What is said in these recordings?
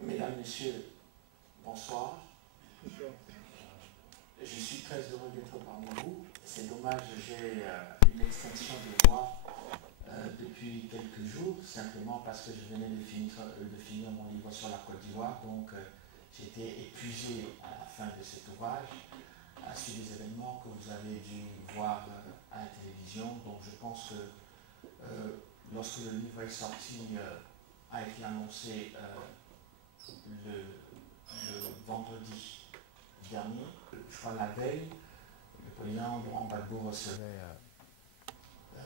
Mesdames, Messieurs, bonsoir. Bonsoir. Je suis très heureux d'être parmi vous. C'est dommage, j'ai une extinction de voix depuis quelques jours, simplement parce que je venais de finir mon livre sur la Côte d'Ivoire, donc j'étais épuisé à la fin de cet ouvrage, à suivre les événements que vous avez dû voir à la télévision. Donc je pense que lorsque le livre est sorti, a été annoncé le vendredi dernier, je crois la veille, le président Gbagbo recevait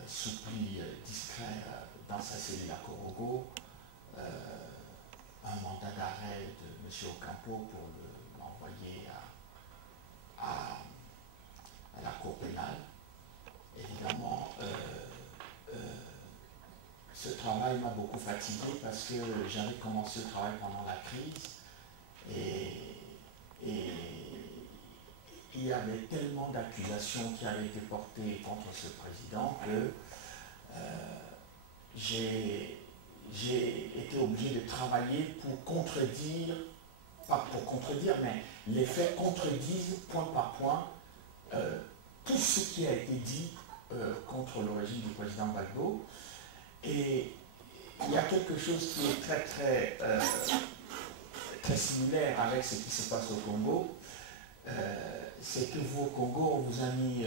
soupli discret dans sa cellule à Korogo un mandat d'arrêt de M. Ocampo pour l'envoyer à la Cour pénale. Évidemment, ce travail m'a beaucoup fatigué parce que j'avais commencé le travail pendant la crise et il y avait tellement d'accusations qui avaient été portées contre ce président que j'ai été obligé de travailler pour contredire, pas pour contredire, mais les faits contredisent point par point tout ce qui a été dit contre le régime du président Gbagbo. Et il y a quelque chose qui est très similaire avec ce qui se passe au Congo. C'est que vous, au Congo, on vous a mis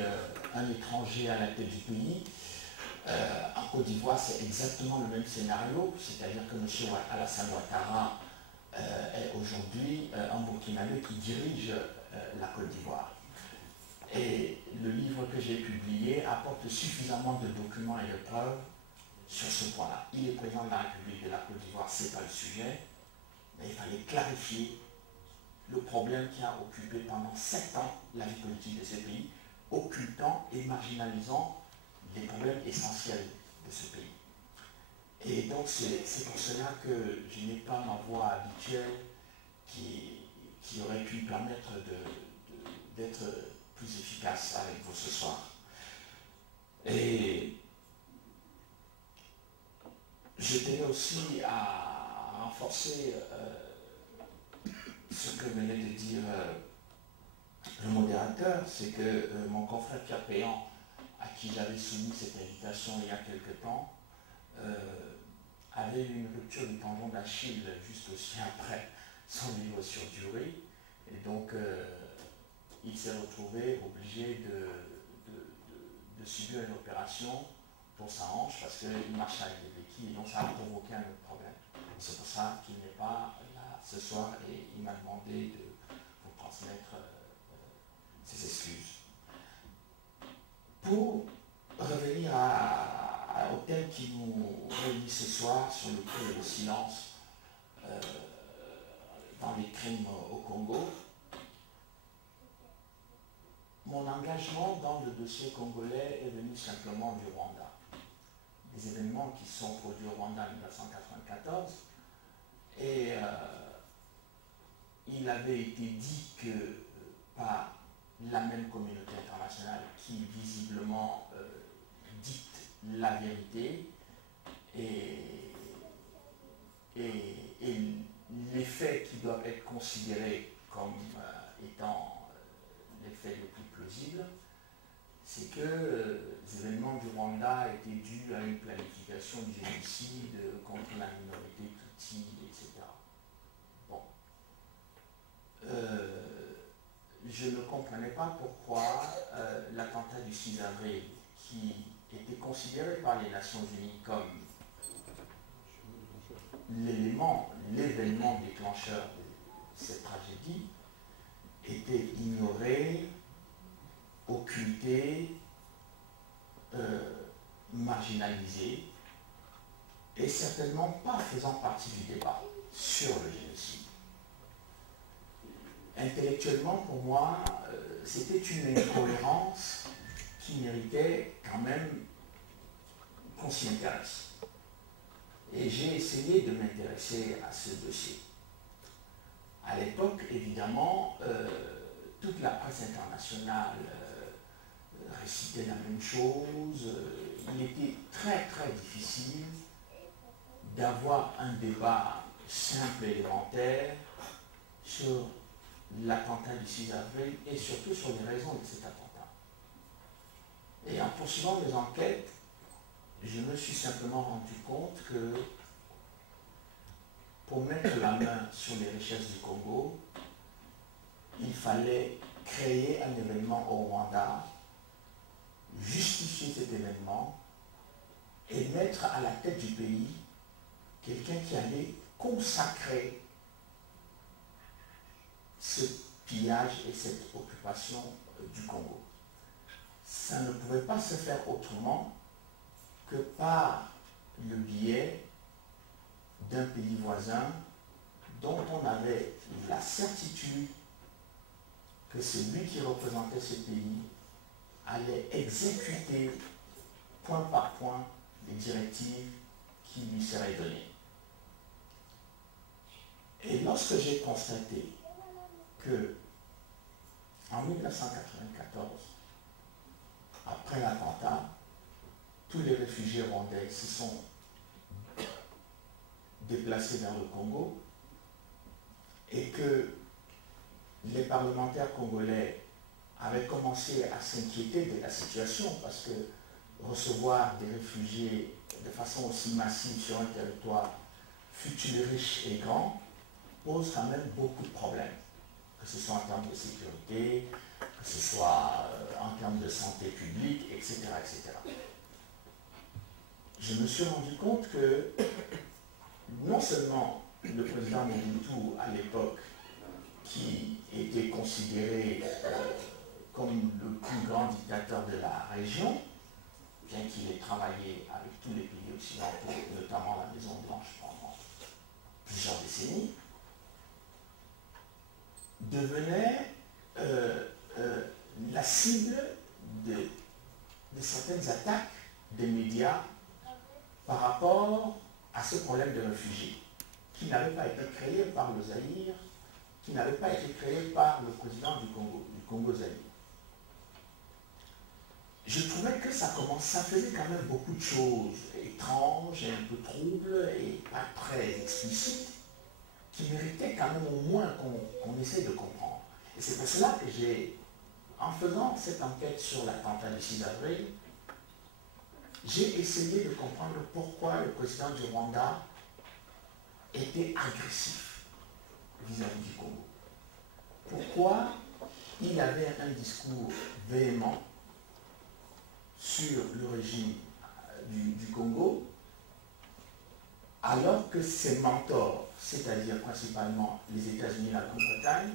un étranger à la tête du pays. En Côte d'Ivoire, c'est exactement le même scénario, c'est-à-dire que M. Alassane Ouattara est aujourd'hui un Burkinabé qui dirige la Côte d'Ivoire. Et le livre que j'ai publié apporte suffisamment de documents et de preuves sur ce point-là. Il est président de la République de la Côte d'Ivoire, ce n'est pas le sujet, mais il fallait clarifier le problème qui a occupé pendant 7 ans la vie politique de ce pays, occultant et marginalisant les problèmes essentiels de ce pays. Et donc c'est pour cela que je n'ai pas ma voix habituelle qui aurait pu permettre d'être plus efficace avec vous ce soir. Et je tenais aussi à renforcer ce que venait de dire le modérateur, c'est que mon confrère Pierre Péan, à qui j'avais soumis cette invitation il y a quelque temps, avait eu une rupture du tendon d'Achille juste aussi après son livre sur Dury. Et donc, il s'est retrouvé obligé de subir une opération pour sa hanche parce qu'il marche avec des béquilles et donc ça a provoqué un autre problème. C'est pour ça qu'il n'est pas là ce soir et il m'a demandé de vous transmettre ses excuses. Pour revenir au thème qui nous réunit ce soir sur le prix et le silence dans les crimes au Congo, mon engagement dans le dossier congolais est venu simplement du Rwanda. Des événements qui sont produits au Rwanda en 1994 et il avait été dit que par la même communauté internationale qui visiblement dicte la vérité et les faits qui doivent être considérés comme étant les faits les plus plausibles, c'est que les événements du Rwanda étaient dus à une planification du génocide contre la minorité Tutsi, etc. Bon. Je ne comprenais pas pourquoi l'attentat du 6 avril, qui était considéré par les Nations Unies comme l'événement déclencheur de cette tragédie, était ignoré, occulté, marginalisé, et certainement pas faisant partie du débat sur le génocide. Intellectuellement, pour moi, c'était une incohérence qui méritait quand même qu'on s'y intéresse. Et j'ai essayé de m'intéresser à ce dossier. À l'époque, évidemment, toute la presse internationale récitait la même chose. Il était très difficile d'avoir un débat simple et élémentaire sur l'attentat du 6 avril et surtout sur les raisons de cet attentat. Et en poursuivant mes enquêtes, je me suis simplement rendu compte que pour mettre la main sur les richesses du Congo, il fallait créer un événement au Rwanda, justifier cet événement et mettre à la tête du pays quelqu'un qui allait consacrer ce pillage et cette occupation du Congo. Ça ne pouvait pas se faire autrement que par le biais d'un pays voisin dont on avait la certitude que celui qui représentait ce pays allait exécuter point par point les directives qui lui seraient données. Et lorsque j'ai constaté que en 1994, après l'attentat, tous les réfugiés rwandais se sont déplacés vers le Congo et que les parlementaires congolais avaient commencé à s'inquiéter de la situation parce que recevoir des réfugiés de façon aussi massive sur un territoire futur riche et grand pose quand même beaucoup de problèmes, que ce soit en termes de sécurité, que ce soit en termes de santé publique, etc., etc. Je me suis rendu compte que non seulement le président Mobutu, à l'époque, qui était considéré comme le plus grand dictateur de la région, bien qu'il ait travaillé avec tous les pays occidentaux, notamment la Maison Blanche pendant plusieurs décennies, devenait la cible de certaines attaques des médias par rapport à ce problème de réfugiés, qui n'avait pas été créé par le Zaïre, qui n'avait pas été créé par le président du Congo Zaïre. Je trouvais que ça faisait quand même beaucoup de choses étranges et un peu troubles et pas très explicites, qui méritaient quand même au moins qu'on essaye de comprendre. Et c'est pour cela que en faisant cette enquête sur l'attentat du 6 avril, j'ai essayé de comprendre pourquoi le président du Rwanda était agressif vis-à-vis du Congo. Pourquoi il avait un discours véhément sur le régime du Congo, alors que ses mentors, c'est-à-dire principalement les États-Unis et la Grande-Bretagne,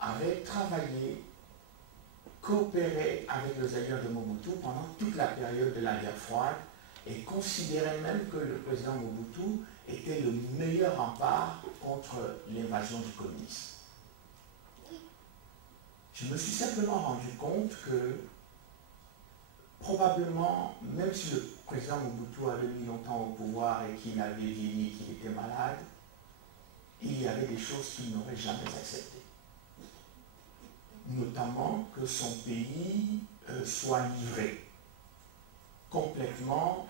avaient travaillé, coopéré avec le Zaïre de Mobutu pendant toute la période de la guerre froide et considéraient même que le président Mobutu était le meilleur rempart contre l'invasion du communisme. Je me suis simplement rendu compte que probablement, même si le président Mobutu avait mis longtemps au pouvoir et qu'il avait vieilli, qu'il était malade, il y avait des choses qu'il n'aurait jamais acceptées. Notamment que son pays soit livré complètement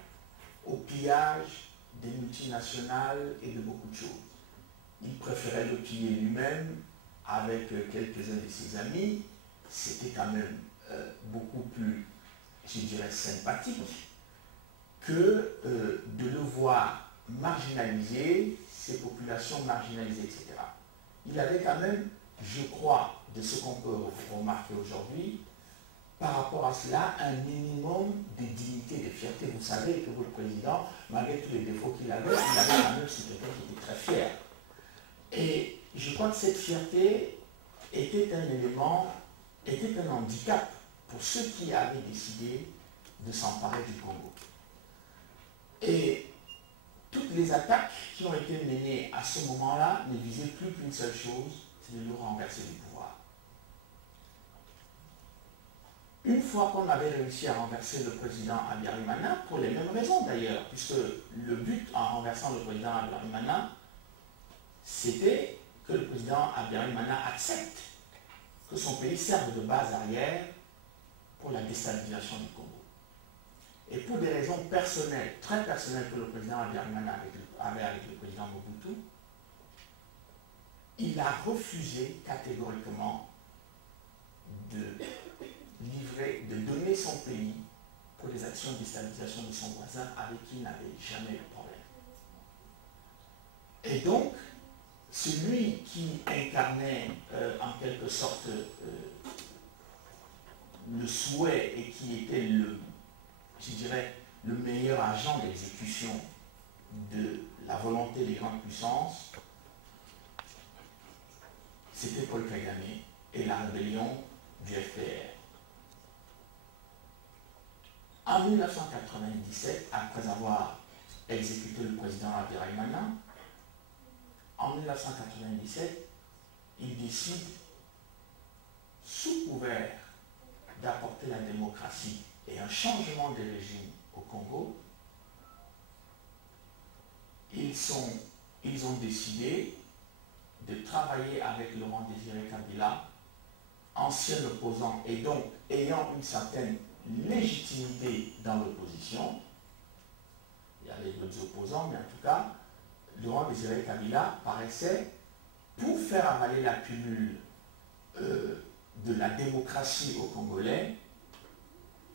au pillage des multinationales et de beaucoup de choses. Il préférait le piller lui-même avec quelques-uns de ses amis. C'était quand même beaucoup plus, je dirais, sympathique que de le voir marginaliser ces populations marginalisées, etc. Il avait quand même, je crois, de ce qu'on peut remarquer aujourd'hui, par rapport à cela, un minimum de dignité et de fierté. Vous savez que votre président, malgré tous les défauts qu'il avait quand même c'est quelqu'un qui était très fier. Et je crois que cette fierté était un élément, était un handicap pour ceux qui avaient décidé de s'emparer du Congo. Et toutes les attaques qui ont été menées à ce moment-là ne visaient plus qu'une seule chose, c'est de nous renverser du pouvoir. Une fois qu'on avait réussi à renverser le président Habyarimana, pour les mêmes raisons d'ailleurs, puisque le but en renversant le président Habyarimana, c'était que le président Habyarimana accepte que son pays serve de base arrière pour la déstabilisation du Congo. Et pour des raisons personnelles, très personnelles que le président Habyarimana avait avec le président Mobutu, il a refusé catégoriquement de donner son pays pour les actions de déstabilisation de son voisin avec qui il n'avait jamais eu de problème. Et donc, celui qui incarnait en quelque sorte le souhait et qui était je dirais, le meilleur agent d'exécution de la volonté des grandes puissances, c'était Paul Kagame et la rébellion du FPR. En 1997, après avoir exécuté le président Habyarimana, en 1997, il décide, sous couvert d'apporter la démocratie et un changement de régime au Congo, ils ont décidé de travailler avec Laurent Désiré Kabila, ancien opposant et donc ayant une certaine légitimité dans l'opposition. Il y avait d'autres opposants, mais en tout cas, Laurent Désiré Kabila paraissait, pour faire avaler la pilule de la démocratie aux Congolais,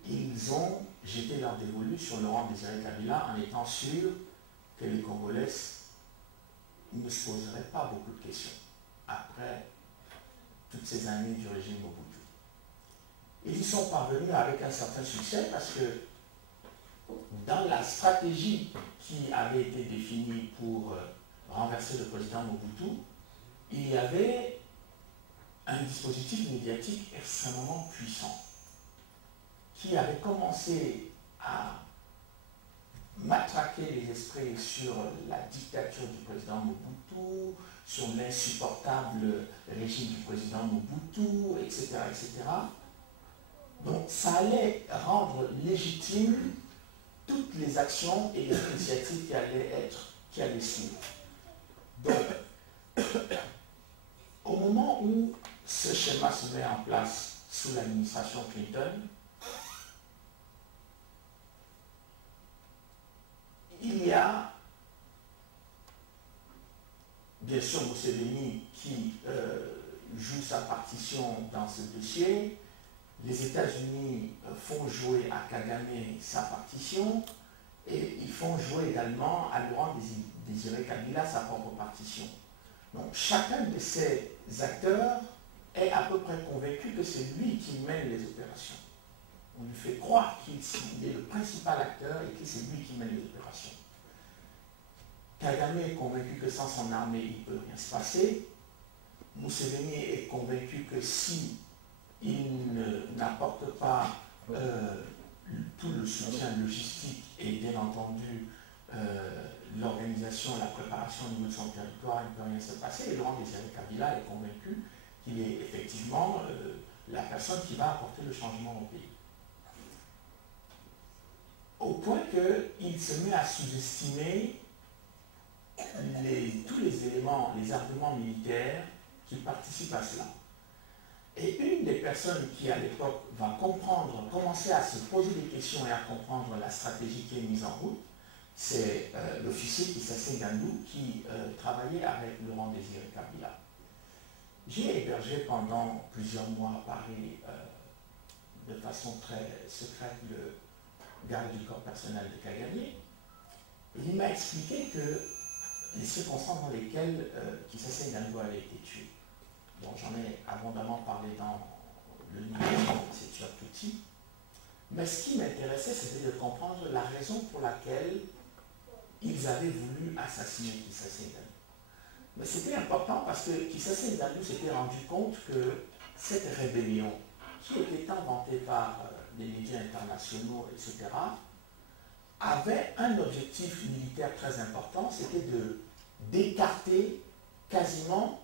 ils ont jeté leur dévolu sur Laurent Désiré Kabila en étant sûrs que les Congolais ne se poseraient pas beaucoup de questions après toutes ces années du régime Mobutu. Ils y sont parvenus avec un certain succès parce que dans la stratégie qui avait été définie pour renverser le président Mobutu, il y avait un dispositif médiatique extrêmement puissant qui avait commencé à matraquer les esprits sur la dictature du président Mobutu, sur l'insupportable régime du président Mobutu, etc., etc. Donc ça allait rendre légitime toutes les actions et les initiatives qui allaient suivre. Donc, au moment où ce schéma se met en place sous l'administration Clinton, il y a bien sûr Museveni qui joue sa partition dans ce dossier. Les États-Unis font jouer à Kagame sa partition et ils font jouer également à Laurent Désiré Kabila sa propre partition. Donc chacun de ces acteurs est à peu près convaincu que c'est lui qui mène les opérations. On lui fait croire qu'il est le principal acteur et que c'est lui qui mène les opérations. Kagame est convaincu que sans son armée, il ne peut rien se passer. Museveni est convaincu que si il n'apporte pas tout le soutien logistique et bien entendu l'organisation, la préparation au niveau de son territoire, il ne peut rien se passer. Et Laurent Désiré Kabila est convaincu qu'il est effectivement la personne qui va apporter le changement au pays. Au point qu'il se met à sous-estimer tous les éléments, les arguments militaires qui participent à cela. Et une des personnes qui, à l'époque, va commencer à se poser des questions et à comprendre la stratégie qui est mise en route, c'est l'officier Kisase Ngandou qui travaillait avec Laurent Désiré Kabila. J'ai hébergé pendant plusieurs mois à Paris, de façon très secrète, le garde du corps personnel de Kagame. Et il m'a expliqué que les circonstances dans lesquelles Kisase Ngandou avait été tué. Bon, j'en ai abondamment parlé dans le livre C'est Tueur Tuti. Mais ce qui m'intéressait, c'était de comprendre la raison pour laquelle ils avaient voulu assassiner Kisase Ngandou. Mais c'était important parce que Kisase Ngandou s'était rendu compte que cette rébellion, qui était inventée par les médias internationaux, etc., avait un objectif militaire très important, c'était d'écarter quasiment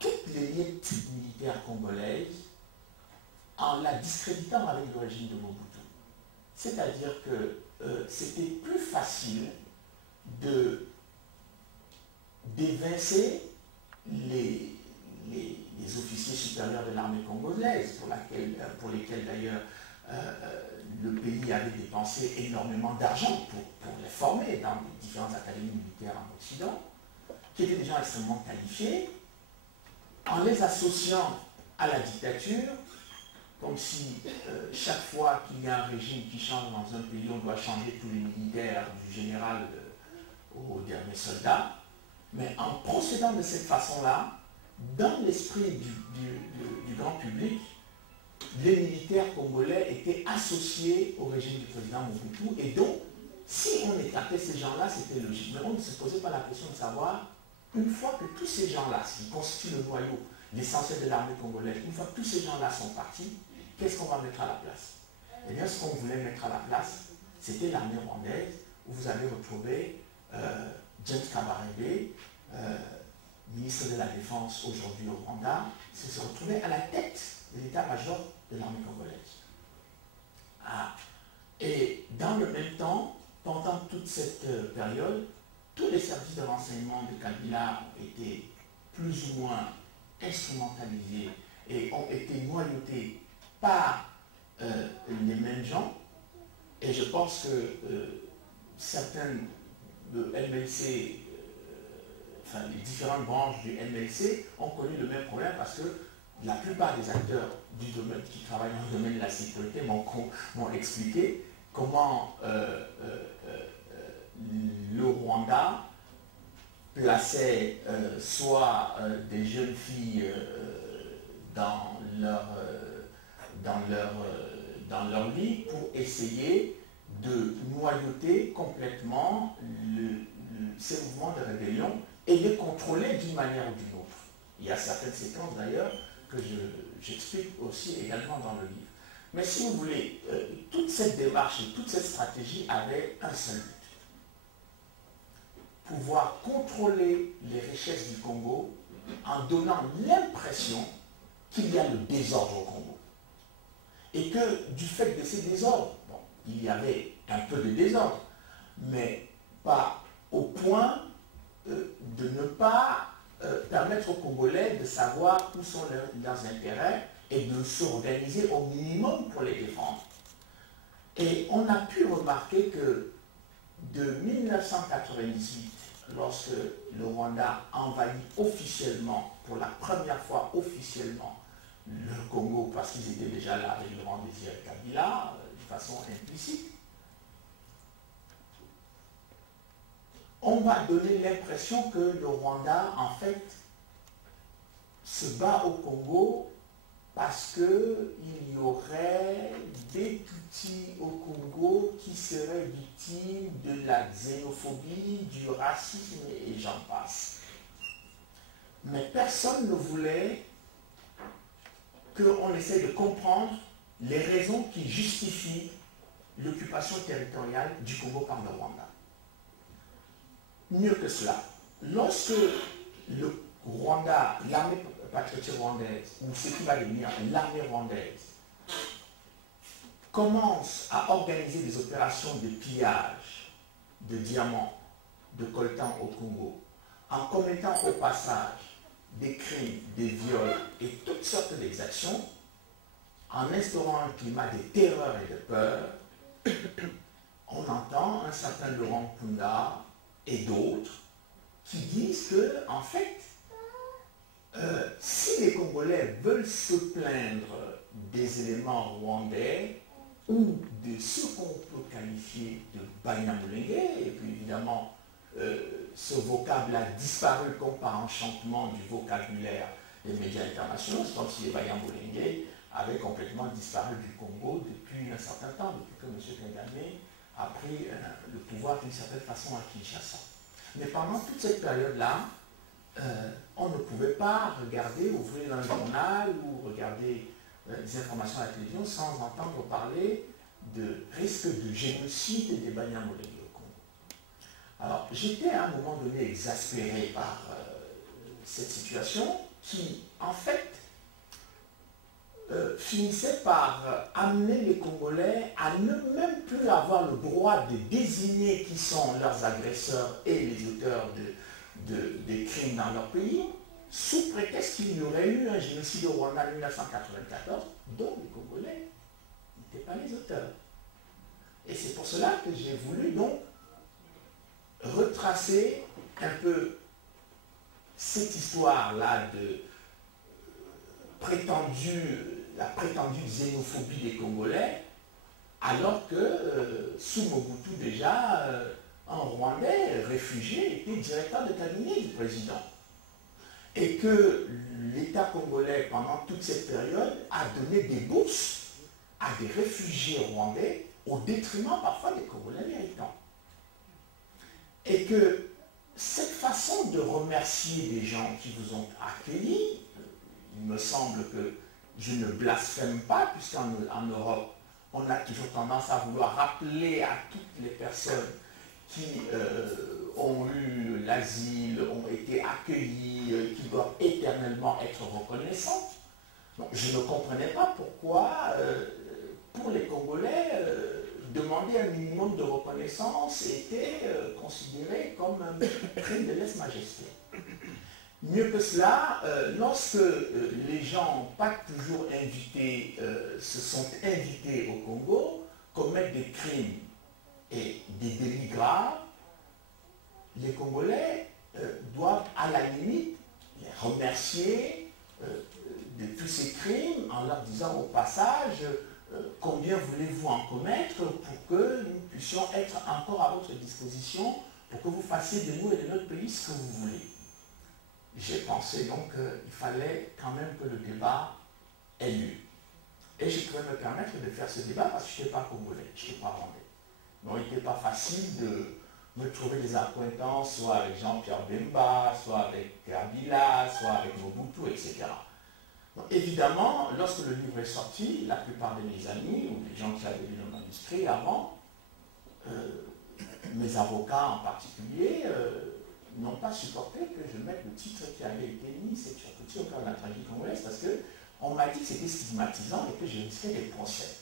toutes les élites militaires congolaises en la discréditant avec le régime de Mobutu. C'est-à-dire que c'était plus facile d'évincer les officiers supérieurs de l'armée congolaise, pour lesquels d'ailleurs le pays avait dépensé énormément d'argent pour les former dans les différentes académies militaires en Occident, qui étaient des gens extrêmement qualifiés, en les associant à la dictature, comme si chaque fois qu'il y a un régime qui change dans un pays, on doit changer tous les militaires, du général au dernier soldat. Mais en procédant de cette façon-là, dans l'esprit du grand public, les militaires congolais étaient associés au régime du président Mobutu, et donc, si on écartait ces gens-là, c'était logique. Mais on ne se posait pas la question de savoir, une fois que tous ces gens-là, qui constituent le noyau, l'essentiel de l'armée congolaise, une fois que tous ces gens-là sont partis, qu'est-ce qu'on va mettre à la place? Eh bien, ce qu'on voulait mettre à la place, c'était l'armée rwandaise, où vous avez retrouvé James Kabarebe, ministre de la Défense aujourd'hui au Rwanda, se retrouvait à la tête de l'état-major de l'armée congolaise. Ah. Et dans le même temps, pendant toute cette période, tous les services de renseignement de Kabila ont été plus ou moins instrumentalisés et ont été noyautés par les mêmes gens. Et je pense que certaines de MLC, enfin les différentes branches du MLC ont connu le même problème parce que la plupart des acteurs du domaine qui travaillent dans le domaine de la sécurité m'ont expliqué comment le Rwanda plaçait soit des jeunes filles dans leur lit pour essayer de noyauter complètement ces mouvements de rébellion et les contrôler d'une manière ou d'une autre. Il y a certaines séquences d'ailleurs que j'explique aussi également dans le livre. Mais si vous voulez, toute cette démarche et toute cette stratégie avait un seul but. Pouvoir contrôler les richesses du Congo en donnant l'impression qu'il y a le désordre au Congo. Et que du fait de ces désordres, bon, il y avait un peu de désordre, mais pas au point de ne pas permettre aux Congolais de savoir où sont leurs intérêts et de s'organiser au minimum pour les défendre. Et on a pu remarquer que de 1998, lorsque le Rwanda envahit officiellement, pour la première fois officiellement, le Congo, parce qu'ils étaient déjà là avec le Grand Désir Kabila, de façon implicite, on va donner l'impression que le Rwanda, en fait, se bat au Congo parce qu'il y aurait des Tutsis au Congo qui seraient victimes de la xénophobie, du racisme et j'en passe. Mais personne ne voulait qu'on essaie de comprendre les raisons qui justifient l'occupation territoriale du Congo par le Rwanda. Mieux que cela, lorsque le Rwanda, l'armée patriotique rwandaise, ou ce qui va devenir l'armée rwandaise, commence à organiser des opérations de pillage de diamants, de coltan au Congo, en commettant au passage des crimes, des viols et toutes sortes d'exactions, en instaurant un climat de terreur et de peur, on entend un certain Laurent Kunda et d'autres qui disent que, en fait, si les Congolais veulent se plaindre des éléments rwandais ou de ce qu'on peut qualifier de Banyamulenge, et puis évidemment, ce vocable a disparu comme par enchantement du vocabulaire des médias internationaux, c'est comme si les Banyamulenge avaient complètement disparu du Congo depuis un certain temps, depuis que M. Kagame a pris le pouvoir d'une certaine façon à Kinshasa. Mais pendant toute cette période-là, on ne pouvait pas regarder, ouvrir un journal ou regarder des informations à la télévision sans entendre parler de risque de génocide des Banyamulenge au Congo. Alors, j'étais à un moment donné exaspéré par cette situation qui, en fait, finissait par amener les Congolais à ne même plus avoir le droit de désigner qui sont leurs agresseurs et les auteurs des crimes dans leur pays, sous prétexte qu'il y aurait eu un génocide au Rwanda en 1994, dont les Congolais n'étaient pas les auteurs. Et c'est pour cela que j'ai voulu donc retracer un peu cette histoire-là de la prétendue xénophobie des Congolais, alors que sous Mobutu déjà, un Rwandais réfugié était directeur de cabinet du président. Et que l'État congolais, pendant toute cette période, a donné des bourses à des réfugiés rwandais au détriment parfois des Congolais méritants. Et que cette façon de remercier les gens qui vous ont accueillis, il me semble que je ne blasphème pas, puisqu'en Europe, on a toujours tendance à vouloir rappeler à toutes les personnes qui ont eu l'asile, ont été accueillis, qui doivent éternellement être reconnaissants. Donc, je ne comprenais pas pourquoi, pour les Congolais, demander un minimum de reconnaissance était considéré comme un crime de lèse-majesté. Mieux que cela, lorsque les gens, pas toujours invités, se sont invités au Congo, commettent des crimes et des délits graves, les Congolais doivent à la limite les remercier de tous ces crimes en leur disant au passage combien voulez-vous en commettre pour que nous puissions être encore à votre disposition pour que vous fassiez de nous et de notre pays ce que vous voulez. J'ai pensé donc qu'il fallait quand même que le débat ait lieu. Et je pouvais me permettre de faire ce débat parce que je n'étais pas congolais, je n'étais pas rwandais. Donc il n'était pas facile de me trouver des accointances, soit avec Jean-Pierre Bemba, soit avec Kabila, soit avec Mobutu, etc. Donc, évidemment, lorsque le livre est sorti, la plupart de mes amis, ou des gens qui avaient lu le manuscrit avant, mes avocats en particulier, n'ont pas supporté que je mette le titre qui avait été mis, c'est Tchouakouti au cœur de la tragédie congolaise, parce qu'on m'a dit que c'était stigmatisant et que je risquais des procès.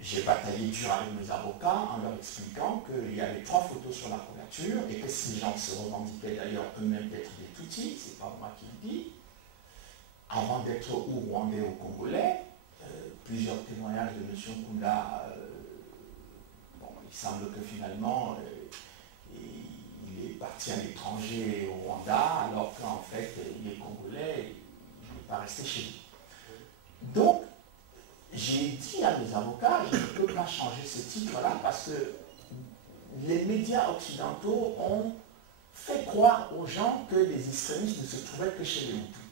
J'ai bataillé dur avec mes avocats en leur expliquant qu'il y avait 3 photos sur la couverture et que ces gens se revendiquaient d'ailleurs eux-mêmes d'être des Tutsis, c'est pas moi qui le dis, avant d'être ou rwandais ou congolais, plusieurs témoignages de M. Nkunda, bon, il semble que finalement, il est parti à l'étranger au Rwanda, alors qu'en fait, il est congolais, il n'est pas resté chez lui. Donc, j'ai dit à mes avocats, je ne peux pas changer ce titre-là parce que les médias occidentaux ont fait croire aux gens que les extrémistes ne se trouvaient que chez les Hutus.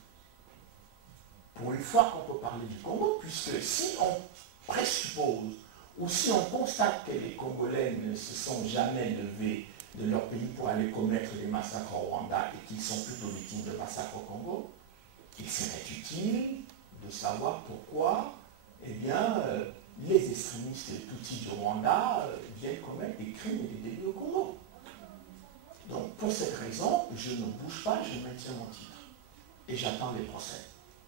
Pour une fois qu'on peut parler du Congo, puisque si on présuppose ou si on constate que les Congolais ne se sont jamais levés de leur pays pour aller commettre des massacres au Rwanda et qu'ils sont plutôt victimes de massacres au Congo, il serait utile de savoir pourquoi eh bien, les extrémistes Tutsis du Rwanda viennent commettre des crimes et des délits au Congo. Donc, pour cette raison, je ne bouge pas, je maintiens mon titre. Et j'attends les procès.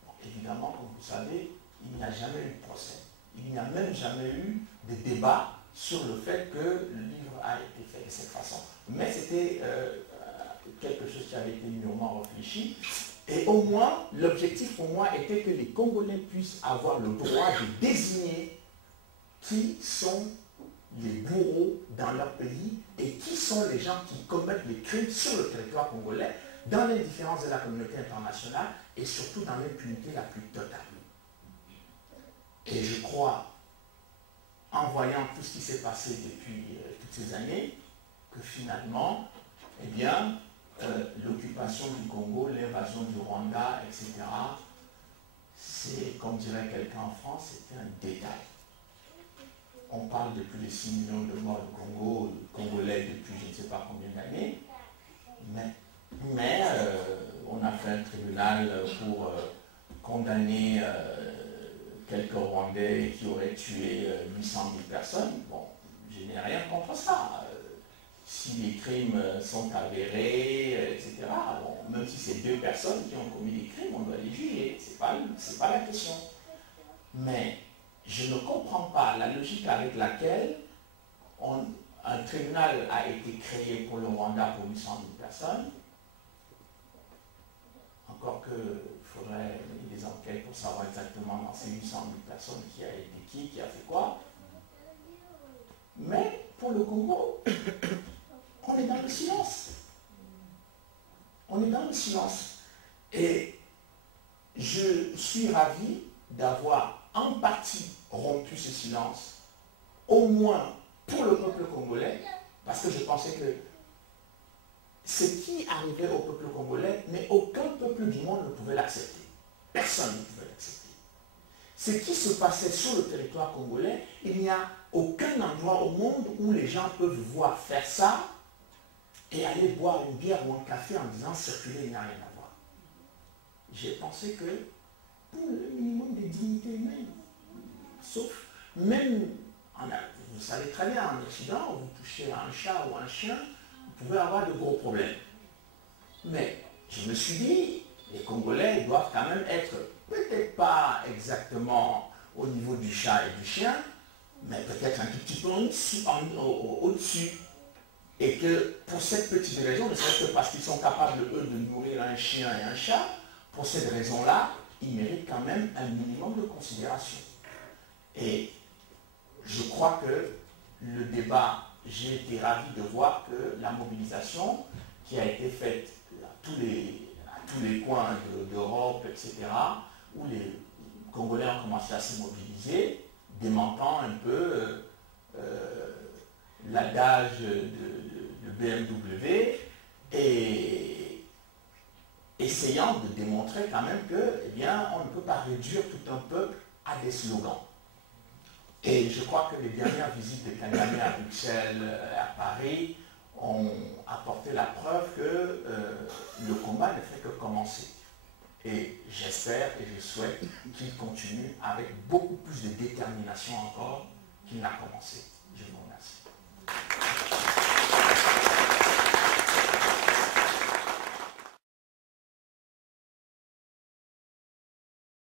Donc, évidemment, comme vous savez, il n'y a jamais eu de procès. Il n'y a même jamais eu de débat sur le fait que le livre a été fait de cette façon. Mais c'était quelque chose qui avait été mûrement réfléchi. Et au moins, l'objectif pour moi était que les Congolais puissent avoir le droit de désigner qui sont les bourreaux dans leur pays et qui sont les gens qui commettent les crimes sur le territoire congolais, dans l'indifférence de la communauté internationale et surtout dans l'impunité la plus totale. Et je crois, en voyant tout ce qui s'est passé depuis toutes ces années, que finalement, eh bien, l'occupation du Congo, l'invasion du Rwanda, etc., c'est, comme dirait quelqu'un en France, c'était un détail. On parle de plus de 6 millions de morts au Congo, Congolais depuis je ne sais pas combien d'années, mais on a fait un tribunal pour condamner quelques Rwandais qui auraient tué 800 000 personnes. Bon, je n'ai rien contre ça. Si les crimes sont avérés, etc. Bon, même si c'est 2 personnes qui ont commis des crimes, on doit les juger. Ce n'est pas la question. Mais je ne comprends pas la logique avec laquelle un tribunal a été créé pour le Rwanda pour 800 000 personnes. Encore qu'il faudrait mener des enquêtes pour savoir exactement dans ces 800 000 personnes qui a été qui a fait quoi. Mais pour le Congo, on est dans le silence. On on est dans le silence. Et je suis ravi d'avoir en partie rompu ce silence, au moins pour le peuple congolais, parce que je pensais que ce qui arrivait au peuple congolais, mais aucun peuple du monde ne pouvait l'accepter. Personne ne pouvait l'accepter. Ce qui se passait sur le territoire congolais, il n'y a aucun endroit au monde où les gens peuvent voir faire ça et aller boire une bière ou un café en disant circuler, il n'y a rien à voir. J'ai pensé que pour le minimum de dignité humaine, sauf même, vous savez très bien, en Occident, vous touchez à un chat ou un chien, vous pouvez avoir de gros problèmes. Mais je me suis dit, les Congolais doivent quand même être, peut-être pas exactement au niveau du chat et du chien, mais peut-être un tout petit peu au-dessus. Et que pour cette petite raison, ne serait-ce que parce qu'ils sont capables, eux, de nourrir un chien et un chat, pour cette raison-là, ils méritent quand même un minimum de considération. Et je crois que le débat, j'ai été ravi de voir que la mobilisation qui a été faite à tous les coins d'Europe, etc., où les Congolais ont commencé à se mobiliser, démentant un peu l'adage de BMW et essayant de démontrer quand même que, eh bien, on ne peut pas réduire tout un peuple à des slogans. Et je crois que les dernières visites de Kagame à Bruxelles, à Paris, ont apporté la preuve que le combat ne fait que commencer. Et j'espère et je souhaite qu'il continue avec beaucoup plus de détermination encore qu'il n'a commencé. Je vous remercie.